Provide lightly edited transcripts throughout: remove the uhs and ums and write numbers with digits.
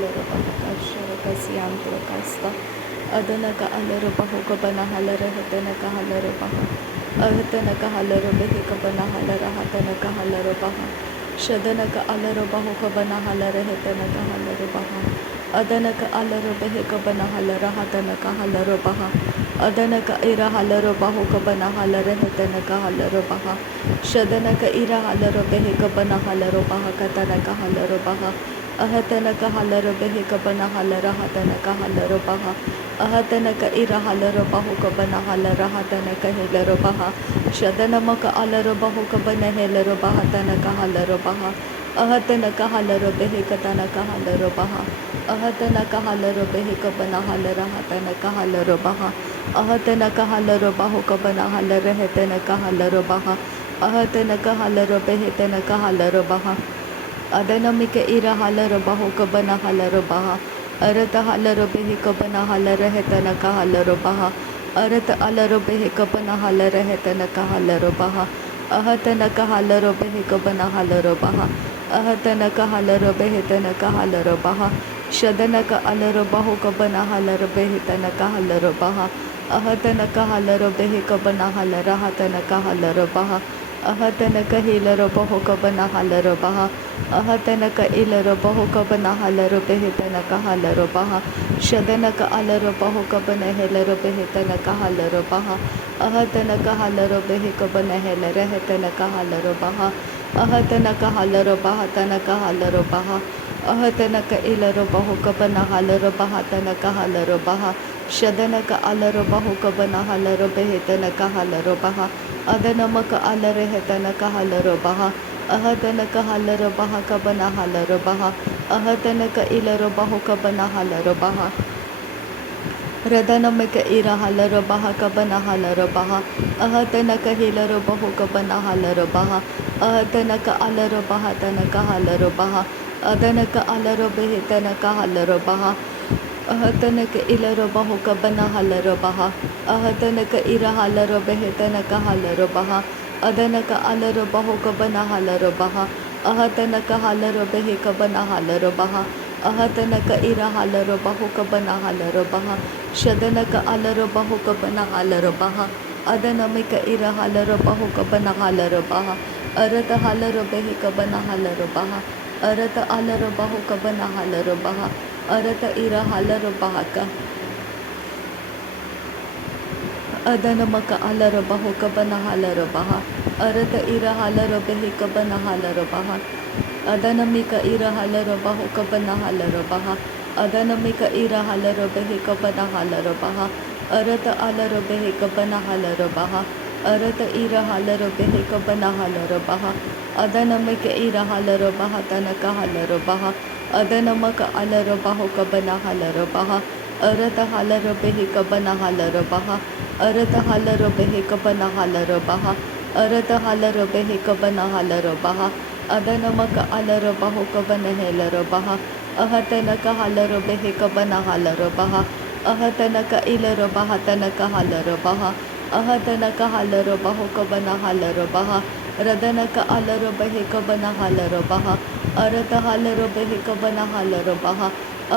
halarabahaka sharakasyantarakasta adanaka alarabahuka banahalarehatanaka halarabaha ahatanaka halarabehika banahalaраhatanaka halarabaha shadanaka alarabahuka banahalarehatanaka halarabaha adanaka alarabehe kabana halarahatanaka halarabaha adanaka ira halarabahu kabana halarahatanaka halarabaha shadanaka ira halarabehe kabana halarabaha katanaka halarabaha ahatanaka halarabehe kabana halarahatanaka halarabaha ahatanaka ira halarabahu kabana halarahatanaka helarabaha shadanamaka alarabahu kabana helarabaha tanaka halarabaha ahatanaka halarabehe katanaka halarabaha ahatanaka halarabehe kabana halarahatanaka halarabaha ahatanaka halarabahu kabana halarahatanaka halarabaha ahatanaka halarabehe tanaka halarabaha adanamika ira halarabahu kabana halarabaha arata halarabehe kabana halarahatanaka halarabaha arata alarabehe kabana halarahatanaka halarabaha ahatanaka halarabehe kabana halarabaha ahatanaka halarabehe tanaka halarabaha shadanaka alarabahu kabana halarabehe tanaka halarabaha ahatanaka halarabehe kabana halarahatanaka halarabaha ahatanaka hilarabahu kabana halarabaha ahatanaka ilarabahu kabana halarabehe tanaka halarabaha shadanaka alarabahu kabana hilarabehe tanaka halarabaha ahatanaka halarabehe kabana hilarahatanaka halarabaha ahatanaka halarabaha tanaka halarabaha ahatanaka ilarabahu kabana halarabaha tanaka halarabaha shadanaka alarabahu kabana halarabehe tanaka halarabaha adanamaka alarehe tanaka halarabaha ahatanaka halarabaha kabana halarabaha ahatanaka ilarabahu kabana halarabaha Radanamaka ira halarabaha kabana halarabaha ahatanaka hilarabahu kabana halarabaha ahatanaka alarabaha tanaka halarabaha adanaka alarabehe tanaka halarabaha ahatanaka ilarabahu kabana halarabaha ahatanaka ira halarabehe tanaka halarabaha adanaka alarabahu kabana halarabaha ahatanaka halarabehe kabana halarabaha ahatanaka ira halarabahu kabana halarabaha shadanaka alarabahu kabana halarabaha adanamika ira halarabahu kabana halarabaha arata halarabehe kabana halarabaha arata alarabahu kabana halarabaha arata ira halarabahaka adanamaka alarabahu kabana halarabaha arata ira halarabehe kabana halarabaha adanamika ira halarabahu kabana halarabaha adanamika ira halarabehe kabana halarabaha arata alarabehe kabana halarabaha arata ira halarabehe kabana halarabaha adanamika ira halarabaha tanaka halarabaha adanamaka alarabahu kabana halarabaha arata halarabehe kabana halarabaha arata halarabehe kabana halarabaha arata halarabehe kabana halarabaha adanamaka alarabahu kabana helarabaha ahatanaka halarabehe kabana halarabaha ahatanaka ilarabaha tanaka halarabaha ahatanaka halarabahu kabana halarabaha radanaka alarabehe kabana halarabaha arata halarabehe kabana halarabaha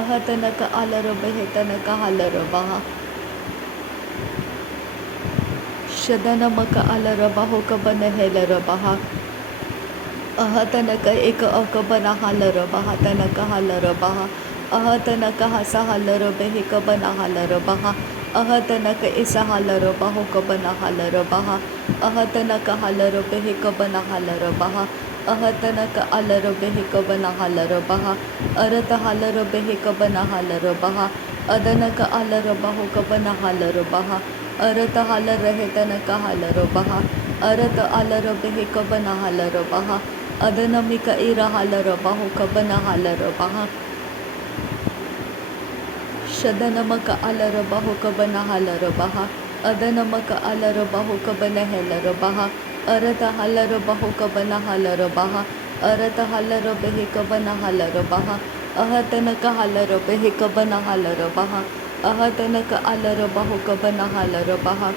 ahatanaka alarabehe tanaka halarabaha shadanamaka alarabahu kabana helarabaha ahatanaka eka akabana halarabaha tanaka halarabaha ahatanaka hasa halarabehe kabana halarabaha ahatanaka isa halarabahu kabana halarabaha ahatanaka halarabehe kabana halarabaha ahatanaka alarabehe kabana halarabaha arata halarabehe kabana halarabaha adanaka alarabahu kabana halarabaha arata halarahe tanaka halarabaha arata alarabehe kabana halarabaha adanamika ira halarabahu kabana halarabaha shadanamaka alarabahu kabana halarabaha adanamaka alarabahu kabana helarabaha arata halarabahu kabana halarabaha arata halarabehe kabana halarabaha ahatanaka halarabehe kabana halarabaha ahatanaka alarabahu kabana halarabaha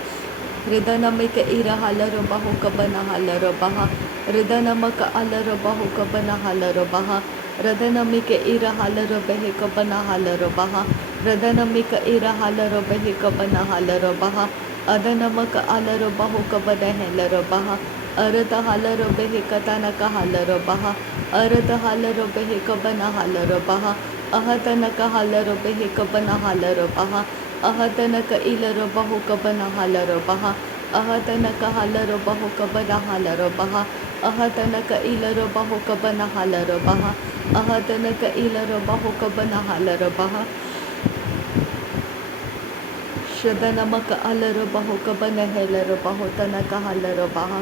Ridanamika ira halarabahu kabana halarabaha Ridanamaka alarabahu kabana halarabaha Radanamika ira halaro beheka bana halaro baha. Radanamika ira halaro beheka bana halaro baha. Adanamaka alaro bahuka bana helaro baha. Arata halaro beheka tanaka halaro baha. Arata halaro beheka bana halaro baha. Ahatanaka halaro beheka bana halaro baha. Ahatanaka ilaro bahuka bana halaro baha. Ahatanaka halaro bahuka bana halaro baha. Ahatanaka ilaro bahuka bana halaro baha. Ahatanaka ilaro bahuka bana halaro baha. Shadanamaka alaro bahuka bana helaro bahutanaka halaro baha.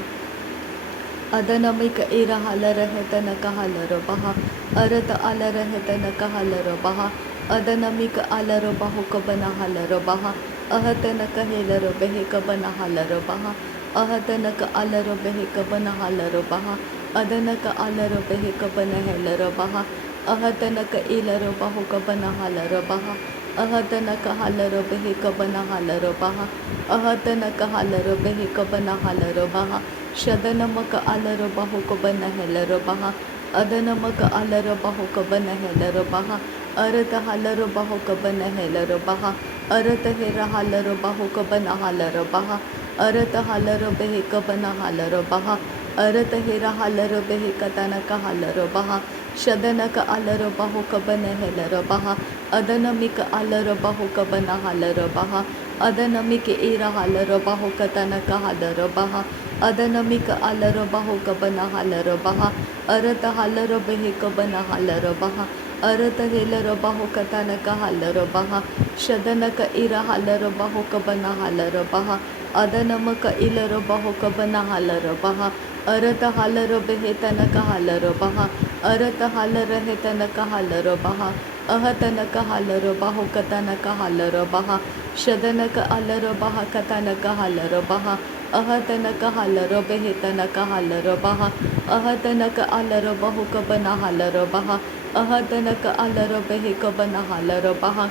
Adanamika ira halara hetanaka halaro baha. Arata alara hetanaka halaro baha. Adanamika alaro bahuka bana halaro baha. Ahatanaka helaro beheka bana halaro baha. Ahatanaka alaro beheka bana halaro baha. Adanaka alaro beheka bana helaro baha. Ahatanaka ilaro bahuka bana halaro baha. Ahatanaka halaro beheka bana halaro baha. Ahatanaka halaro beheka bana halaro baha. Shadanamaka alaro bahuka bana helaro baha. Adanamaka alaro bahuka bana helaro baha. Arata halaro bahuka bana helaro baha. Arata hera halaro bahuka bana halaro baha. Arata halaro beheka bana halaro baha. Arata hera halaro beheka tanaka halaro baha. Shadanaka alaro bahuka bana helaro baha. Adanamika alaro bahuka bana halaro baha. Adanamika ira halaro bahuka tanaka halaro baha. Adanamika alaro bahuka bana halaro baha. Arata halaro beheka bana halaro baha. Arata helaro bahuka tanaka halaro baha. Shadanaka ira halaro bahuka bana halaro baha. Adanamaka ilaro bahuka bana halaro baha. Arata halaro behetanaka halaro baha. Arata halara hetanaka halaro baha. Ahatanaka halaro bahuka tanaka halaro baha. Shadanaka alaro baha katanaka halaro baha. Ahatanaka halaro behetanaka halaro baha. Ahatanaka alaro bahuka bana halaro baha. Ahatanaka alaro beheka bana halaro baha.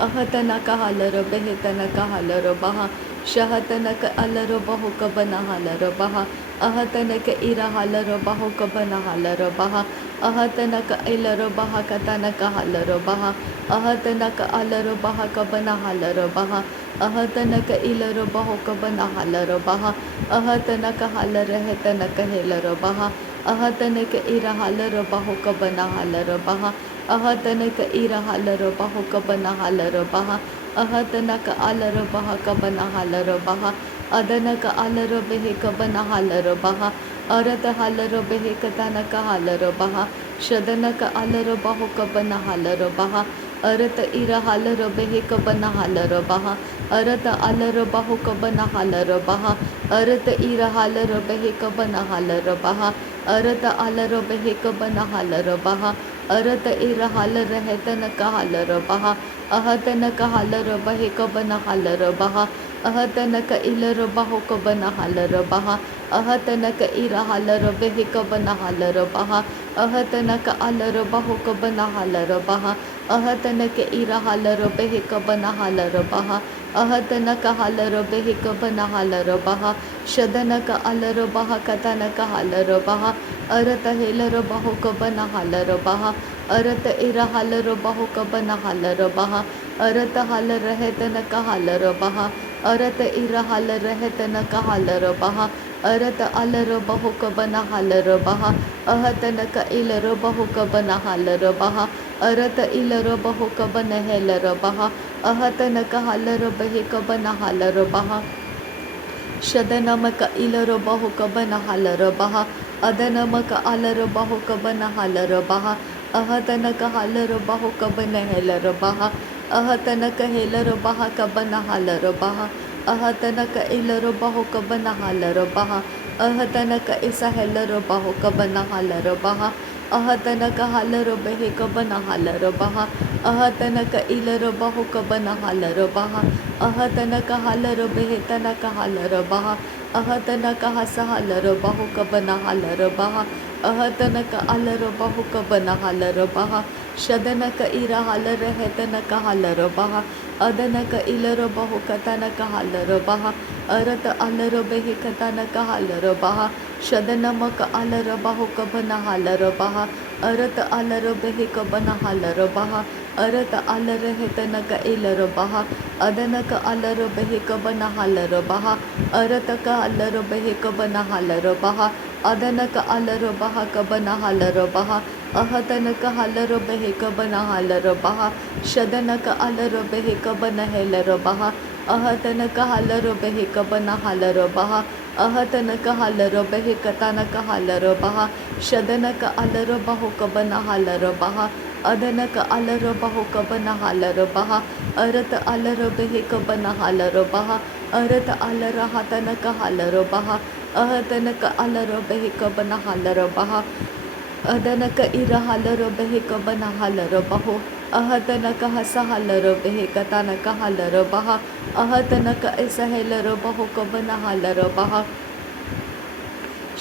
Ahatanaka halaro behetanaka halaro baha. Shahatanaka alaro bahuka bana halaro baha. Ahatanaka ira halaro bahuka bana halaro baha. Ahatanaka ilaro baha katanaka halaro baha. Ahatanaka alaro bahaka bana halaro baha. Ahatanaka ilaro bahuka bana halaro baha. Ahatanaka halaro hetanaka helaro baha. Ahatanaka ira halaro bahuka bana halaro baha. Ahatanaka ira halaro bahuka bana halaro baha. Ahatanaka alaro bahaka bana halaro baha. Adanaka alaro beheka bana halaro baha. Arata halaro beheka tanaka halaro baha. Shadanaka alaro bahuka bana halaro baha. Arata ira halaro beheka bana halaro baha. Arata alaro bahuka bana halaro baha. Arata ira halaro beheka bana halaro baha. Arata alaro beheka bana halaro baha. Arata ira halaro hetanaka halaro baha. Ahatanaka halaro baheka bana halaro baha. Ahatanaka ilaro bahuka bana halaro baha. Ahatanaka ira halaro beheka bana halaro baha. Ahatanaka alaro bahuka bana halaro baha. Ahatanaka ira halaro beheka bana halaro baha. Ahatanaka halaro beheka bana halaro baha. Shadanaka alaro baha katanaka halaro baha. Arata helaro bahuka bana halaro baha. Arata ira halaro bahuka bana halaro baha. Arata halaro hetanaka halaro baha. Arata ira halaro hetanaka halaro baha. Arata alaro bahuka bana halaro baha. Ahatanaka ilaro bahuka bana halaro baha. Arata ilaro bahuka bana helaro baha. Ahatanaka halaro baheka bana halaro baha. Shadanamaka ilaro bahuka bana halaro baha. Adanamaka alaro bahuka bana halaro baha. Ahatanaka halaro bahuka bana helaro baha. Ahatanaka helaro bahaka bana halaro baha. Ahatanaka ilaro bahuka bana halaro baha. Ahatanaka isa helaro bahuka bana halaro baha. Ahatanaka halaro beheka bana halaro baha. Ahatanaka ilaro bahuka bana halaro baha. Ahatanaka halaro behetanaka halaro baha. Ahatanaka hasa halaro bahuka bana halaro baha. Ahatanaka alaro bahuka bana halaro baha. Shadanaka ira halaro hetanaka halaro baha. Adanaka ilaro bahuka tanaka halaro baha. Arata alaro beheka tanaka halaro baha. Shadanamaka alaro bahuka bana halaro baha. अरत आलर बेहिक बना hauler बहा अरत आलर है तनक इलर बहा अदनक आलर बेहिक बना hauler बहा अरत का आलर बेहिक बना hauler बहा अदनक आलर बहा क बना हालर बहा अहतनक हालर बेहिक बना हालर बहा शदनक आलर बेहिक बना हेलर बहा अहतनक हालर बेहिक बना हालर बहा अहतनक हालर बेहिक तनक हालर बहा शदनक आलर बहुक बना हालर बहा अदनक आलर बहुक बना हालर बहा अरत आलर बेहिक बना हालर बहा अरत आलर हातनक हालर बहा अहतनक आलर बेहिक बना हालर बहा अदनक इर हालर बेहिक बना हालर बहो अहतनक हस हालर बेहिक तनक हालर बहा अहतनक इसहेलर बहुक बना हालर बहा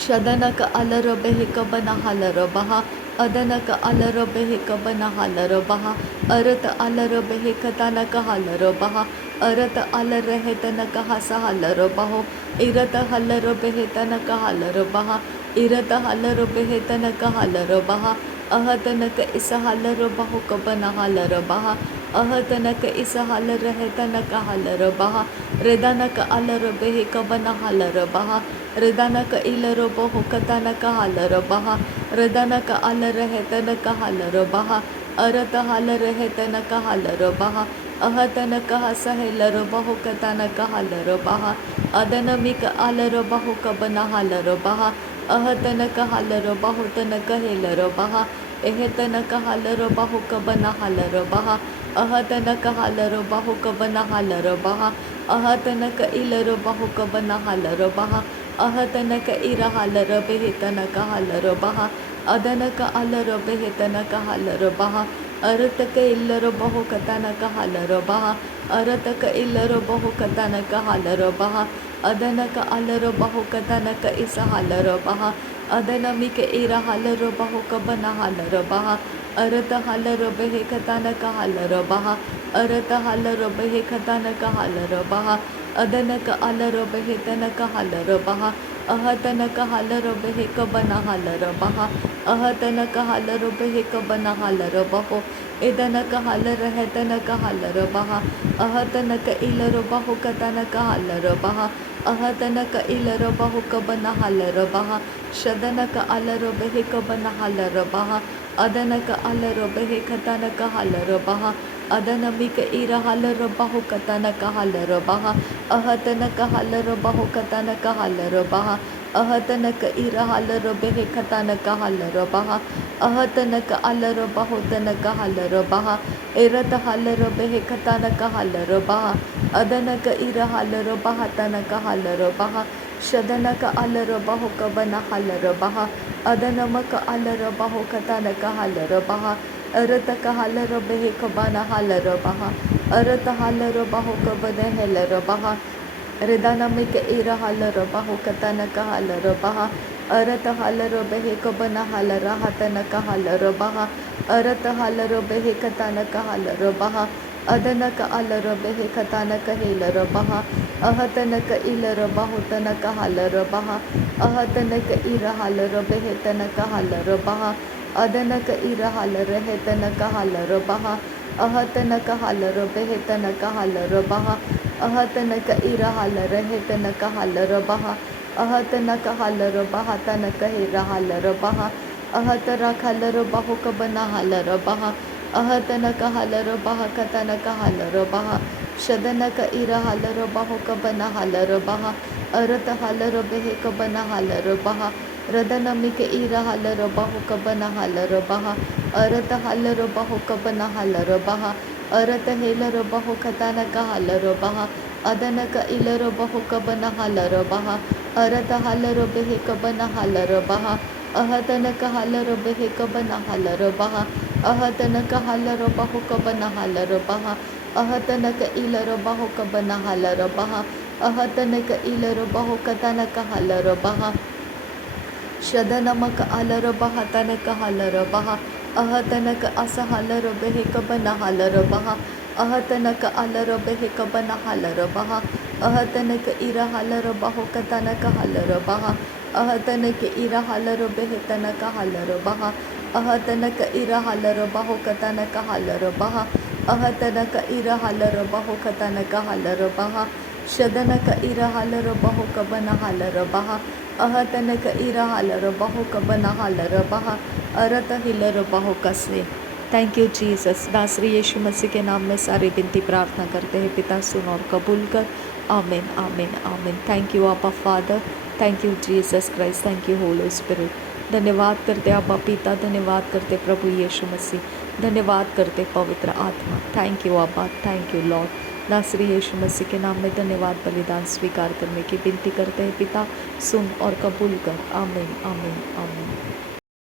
शदनक अलर बेहिक बना हालर बहा अदनक अलर बेहिक बना हालर बहा अरत अलर बेहिक तनक हालर बहा अरत अलर है तनक हस हालर बहो इरत हलर बेहे तनक हालर बहा इरत हलर बेहे तनक हालर बहा अहतनक इस हालर बहुक बना हालर बहा अहतनक इस हालर है तनक हालर बहा रेदनक अलर बेहिक बना हालर बहा रेदनक इलर बहुक तनक हालर बहा रेदनक अलर है तनक हालर बहा अरत हालर है तनक हालर बहा अहतनक हसहेलर बहुक तनक हालर बहा अदनमिक अलर बहुक बना हालर बहा अहतनक हालर बहुतनक हेलर बहा एहतनक हालर बहुक बना हालर बहा अहतनक हालर बहुक बना हालर बहा अहतनक इलर बहुक बना हालर बहा अहतनक इर हालर बेहितनक हालर बहा अदनक अलर बेहितनक हालर बहा अरतक इल्लर बहुक तनक हालर बहा अरतक इल्लर बहुक तनक हालर बहा अदनक अलर बहुक तनक इस हालर बहा अदनमिक इर हालर बहुक बना हालर बहा अरत हालर बेहिक तनक हालर बहा अरत हालर बेहिक तनक हालर बहा अदनक अलर बेहितनक हालर बहा अहतनक हालर बेहिक बना हालर बहा अहतनक हालर बेहिक बना हालर बहो इदनक हालर है तनक हालर बहा अहतनक इलर बहुक तनक हालर बहा अहतनक इलर बहुक बना हालर बहा शदनक अलर बेहिक बना हालर बहा अदनक अलर बेहिक तनक हालर बहा अदनमिक इर हालर बहुक तनक हालर बहा अहतनक हालर बहुक तनक हालर बहा अहतनक इर हालर बेहिक तनक हालर बहा अहतनक अलर बहुतनक हालर बहा इरत हालर बेहिक तनक हालर बहा अदनक इर हालर बहा तनक हालर बहा शदनक अलर बहुक बना हालर बहा अदनमक अलर बहुक तनक हालर बहा अरतक हालर बेहिक बना हालर बहा अरत हालर बहुक बन हेलर बहा रिदनमिक इर हालर बहुक तनक हालर बहा अरत हालर बेहिक बना हालर हतनक हालर बहा अरत हालर बेहिक तनक हालर बहा अदनक अलर बेहिक तनक हेलर बहा अहतनक इलर बहुतनक हालर बहा अहतनक इर हालर बेहितनक हालर बहा अदनक इर हालर हेतनक हालर बहा अहतनक हालर बेहितनक हालर बहा अहतनक इर हालर हेतनक हालर बहा अहतनक हालर बहा तनक हेर हालर बहा अहतरक हालर बहुक बना हालर बहा अहतनक हालर बहा कतनक हालर बहा शदनक इर हालर बहुक बना हालर बहा अरत हालर बेहिक बना हालर बहा रदनमिक इर हालर बहुक बना हालर बहा अरत हालर बहुक बना हालर बहा अरत हेलर बहुक तनक हालर बहा अदनक इलर बहुक बना हालर बहा अरत हालर बेहिक बना हालर बहा अहतनक हालर बेहिक बना हालर बहा अहतनक हालर बहुक बना हालर बहा अहतनक इलर बहुक बना हालर बहा अहतनक इलर बहुक तनक हालर बहा शदनमक अलर बहा तनक हालर बहा अहतनक अस हालर बेहिक बना हालर बहा अहतनक अलर बेहिक बना हालर बहा अहतनक इर हालर बहुक तनक हालर बहा अहतनक इर हालर बेहितनक हालर बहा अहतनक इरहालर बाहो कतनक हालर बहा अहतनक इरहालर बाहो कतनक हालर बहा शदनक इरहालर बाहो कबन हालर बहा अहतनक इरहालर बाहो कबन हालर बहा अरत हिलर बाहो कसे। Thank you Jesus. नासरी यीशु मसीह के नाम में सारी विनती प्रार्थना करते हैं पिता, सुन और कबूल कर। आमीन आमीन आमीन। थैंक यू आबा father, thank you Jesus Christ, thank you Holi spirit. धन्यवाद करते आबा पिता, धन्यवाद करते प्रभु यीशु मसीह, धन्यवाद करते पवित्र आत्मा। थैंक यू आबा, थैंक यू लॉर्ड। नासरी यीशु मसीह के नाम में धन्यवाद बलिदान स्वीकार करने की विनती करते हैं पिता, सुन और कबूल कर। आमीन आमीन आमीन।